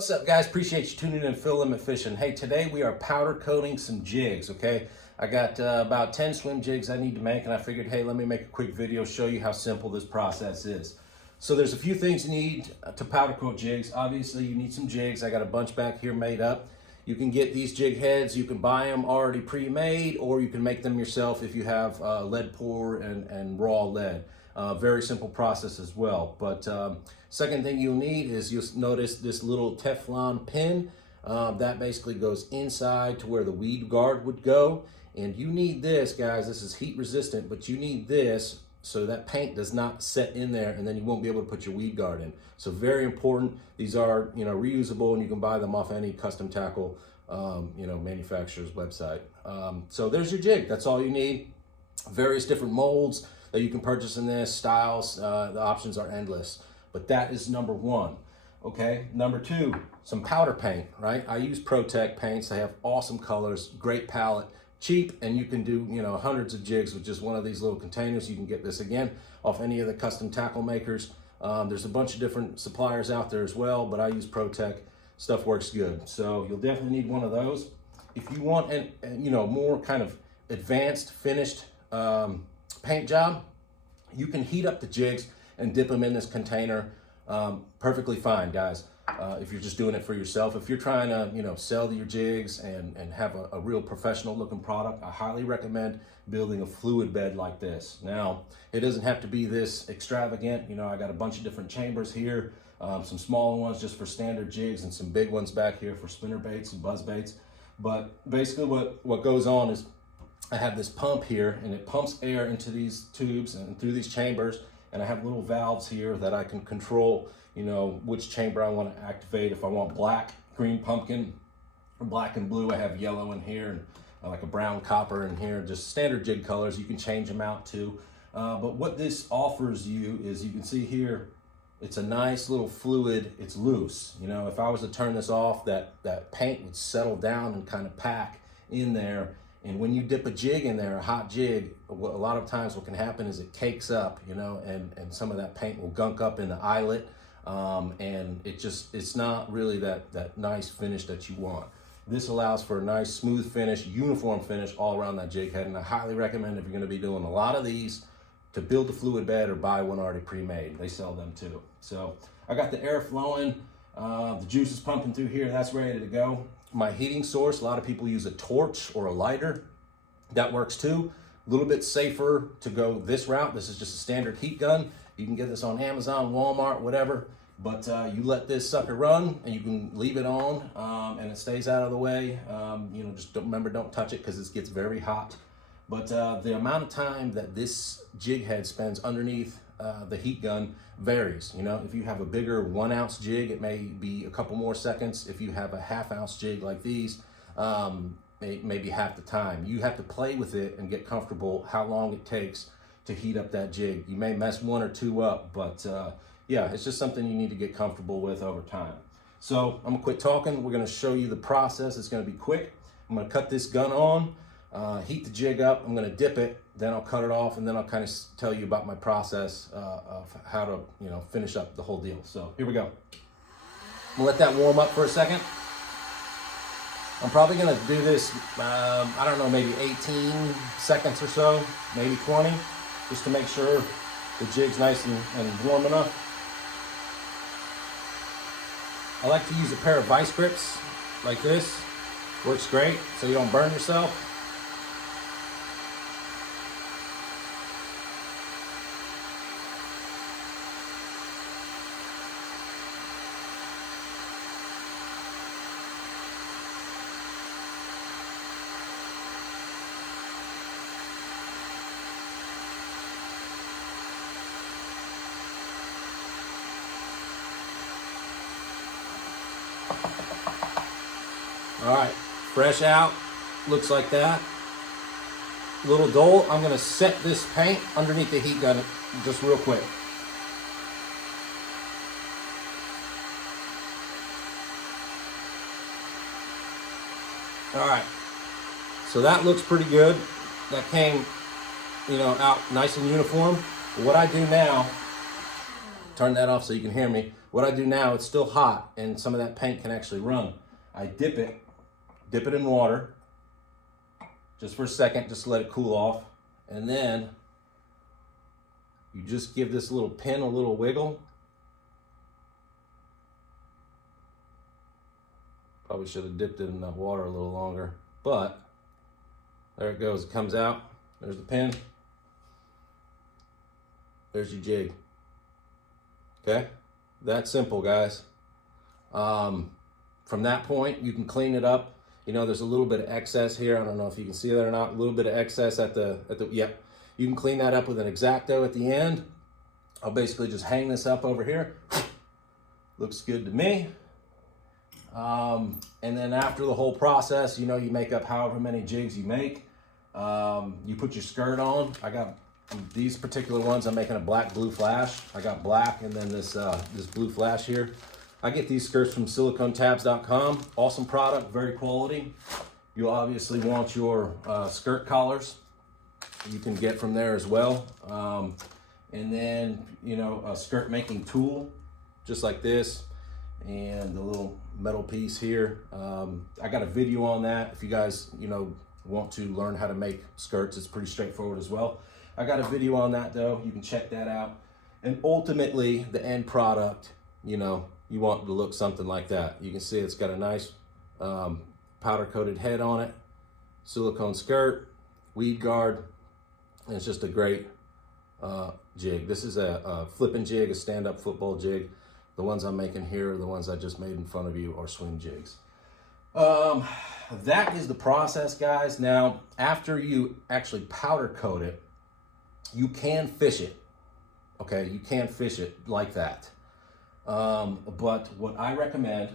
What's up, guys? Appreciate you tuning in, Phil Limit Fishing. Hey, today we are powder coating some jigs, okay? I got about 10 swim jigs I need to make, and I figured, hey, let me make a quick video, show you how simple this process is. So there's a few things you need to powder coat jigs. Obviously, you need some jigs. I got a bunch back here made up. You can get these jig heads. You can buy them already pre-made, or you can make them yourself if you have lead pour and raw lead. Very simple process as well. But second thing you'll need is you'll notice this little Teflon pin. That basically goes inside to where the weed guard would go. And you need this, guys. This is heat resistant, but you need this so that paint does not set in there, and then you won't be able to put your weed guard in. So very important. These are, reusable, and you can buy them off any custom tackle, manufacturer's website. So there's your jig. That's all you need. Various different molds that you can purchase in this, styles. The options are endless. But that is number one. Okay, number two, some powder paint, right? I use ProTech paints. They have awesome colors, great palette, cheap, and you can do, hundreds of jigs with just one of these little containers. You can get this again off any of the custom tackle makers. There's a bunch of different suppliers out there as well, but I use ProTech. Stuff works good. So you'll definitely need one of those. If you want more kind of advanced finished paint job, you can heat up the jigs and dip them in this container. Perfectly fine, guys. If you're just doing it for yourself. If you're trying to, sell your jigs and have a real professional looking product, I highly recommend building a fluid bed like this. Now, it doesn't have to be this extravagant. I got a bunch of different chambers here, some smaller ones just for standard jigs and some big ones back here for spinner baits and buzz baits. But basically what goes on is I have this pump here, and it pumps air into these tubes and through these chambers, and I have little valves here that I can control, which chamber I want to activate. If I want black, green pumpkin, or black and blue, I have yellow in here, and like a brown copper in here, just standard jig colors. You can change them out too. But what this offers you is, you can see here, it's a nice little fluid. It's loose. If I was to turn this off, that paint would settle down and kind of pack in there. And when you dip a jig in there, a hot jig, a lot of times what can happen is it cakes up, and some of that paint will gunk up in the eyelet. And it's not really that nice finish that you want. This allows for a nice smooth finish, uniform finish all around that jig head. And I highly recommend, if you're going to be doing a lot of these, to build a fluid bed or buy one already pre-made. They sell them too. So I got the air flowing, the juice is pumping through here. That's ready to go. My heating source, a lot of people use a torch or a lighter. That works too. A little bit safer to go this route. This is just a standard heat gun. You can get this on Amazon, Walmart, whatever. But you let this sucker run, and you can leave it on, and it stays out of the way. Just remember, don't touch it because it gets very hot. But the amount of time that this jig head spends underneath the heat gun varies. If you have a bigger 1 ounce jig, it may be a couple more seconds. If you have a 1/2 ounce jig like these, maybe half the time. You have to play with it and get comfortable how long it takes to heat up that jig. You may mess 1 or 2 up, but yeah, it's just something you need to get comfortable with over time. So I'm gonna quit talking. We're gonna show you the process. It's gonna be quick. I'm gonna cut this gun on, heat the jig up. I'm gonna dip it, then I'll cut it off, and then I'll kind of tell you about my process of how to, finish up the whole deal. So here we go. I'm gonna let that warm up for a second. I'm probably gonna do this, I don't know, maybe 18 seconds or so, maybe 20, just to make sure the jig's nice and warm enough. I like to use a pair of vice grips like this. Works great, so you don't burn yourself. All right, fresh out, looks like that. Little dull. I'm gonna set this paint underneath the heat gun just real quick. All right, so that looks pretty good. That came, out nice and uniform. What I do now, turn that off so you can hear me. What I do now, it's still hot and some of that paint can actually run. I dip it in water just for a second, just to let it cool off. And then you just give this little pin a little wiggle. Probably should have dipped it in the water a little longer, but there it goes. It comes out. There's the pin. There's your jig. Okay? That's simple, guys. From that point, you can clean it up. You know, there's a little bit of excess here. I don't know if you can see that or not. A little bit of excess at the yep. You can clean that up with an X-Acto at the end. I'll basically just hang this up over here. Looks good to me. And then after the whole process, you know, you make up however many jigs you make. You put your skirt on. I got these particular ones. I'm making a black blue flash. I got black and then this blue flash here. I get these skirts from siliconetabs.com. Awesome product, very quality. You obviously want your skirt collars. You can get from there as well. And then, you know, a skirt making tool, just like this. And the little metal piece here. I got a video on that. If you guys, you know, want to learn how to make skirts, it's pretty straightforward as well. I got a video on that though. You can check that out. And ultimately, the end product, you know, you want it to look something like that. You can see it's got a nice powder coated head on it, silicone skirt, weed guard, and it's just a great jig. This is a flipping jig, a stand-up football jig. The ones I'm making here are the ones I just made in front of you are swing jigs. That is the process, guys. Now, after you actually powder coat it, you can fish it. Okay, you can fish it like that. But what I recommend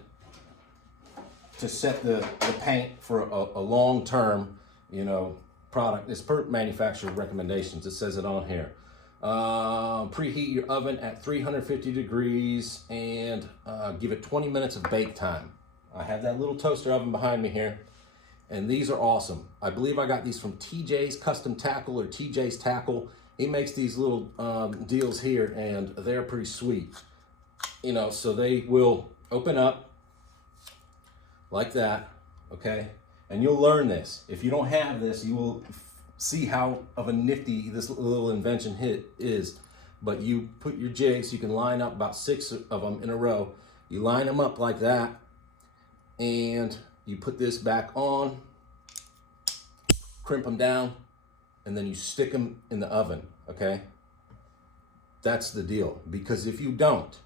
to set the paint for a long-term, you know, product is per manufacturer recommendations. It says it on here. Preheat your oven at 350 degrees and give it 20 minutes of bake time. I have that little toaster oven behind me here, and these are awesome. I believe I got these from TJ's Custom Tackle or TJ's Tackle. He makes these little deals here, and they're pretty sweet. You know, so they will open up like that, okay? And you'll learn this. If you don't have this, you will see how of a nifty this little invention hit is. But you put your jigs, you can line up about 6 of them in a row. You line them up like that, and you put this back on, crimp them down, and then you stick them in the oven, okay? That's the deal. Because if you don't,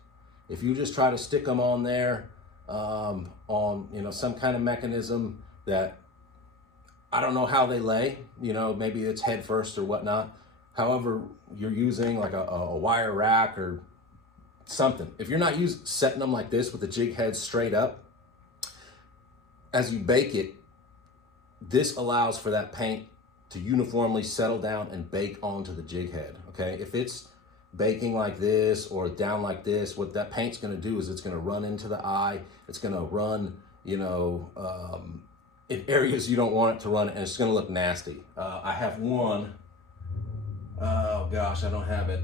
if you just try to stick them on there on, you know, some kind of mechanism that I don't know how they lay, you know, maybe it's head first or whatnot. However, you're using like a wire rack or something. If you're not setting them like this with the jig head straight up, as you bake it, this allows for that paint to uniformly settle down and bake onto the jig head, okay? If it's baking like this or down like this, what that paint's gonna do is it's gonna run into the eye, it's gonna run, you know, in areas you don't want it to run, and it's gonna look nasty. I have one, oh gosh, I don't have it.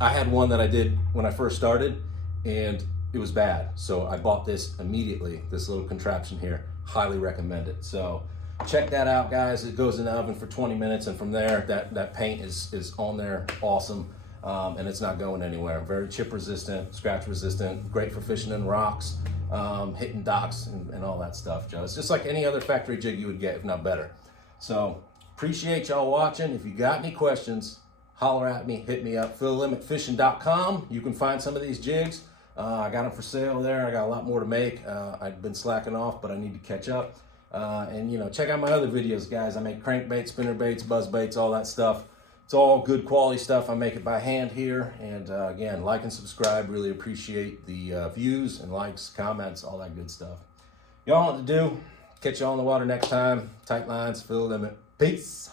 I had one that I did when I first started, and it was bad. So I bought this immediately, this little contraption here. Highly recommend it. So check that out, guys. It goes in the oven for 20 minutes, and from there, that paint is on there, awesome. And it's not going anywhere. Very chip resistant, scratch resistant, great for fishing in rocks, hitting docks and all that stuff, Joe. It's just like any other factory jig you would get, if not better. So appreciate y'all watching. If you got any questions, holler at me, hit me up, phillimitfishing.com. You can find some of these jigs. I got them for sale there. I got a lot more to make. I've been slacking off, but I need to catch up. And you know, check out my other videos, guys. I make crankbaits, spinner baits, buzz baits, all that stuff. It's all good quality stuff. I make it by hand here. And again, like and subscribe. Really appreciate the views and likes, comments, all that good stuff. Y'all know what to do. Catch y'all on the water next time. Tight lines, Phil Limit. Peace.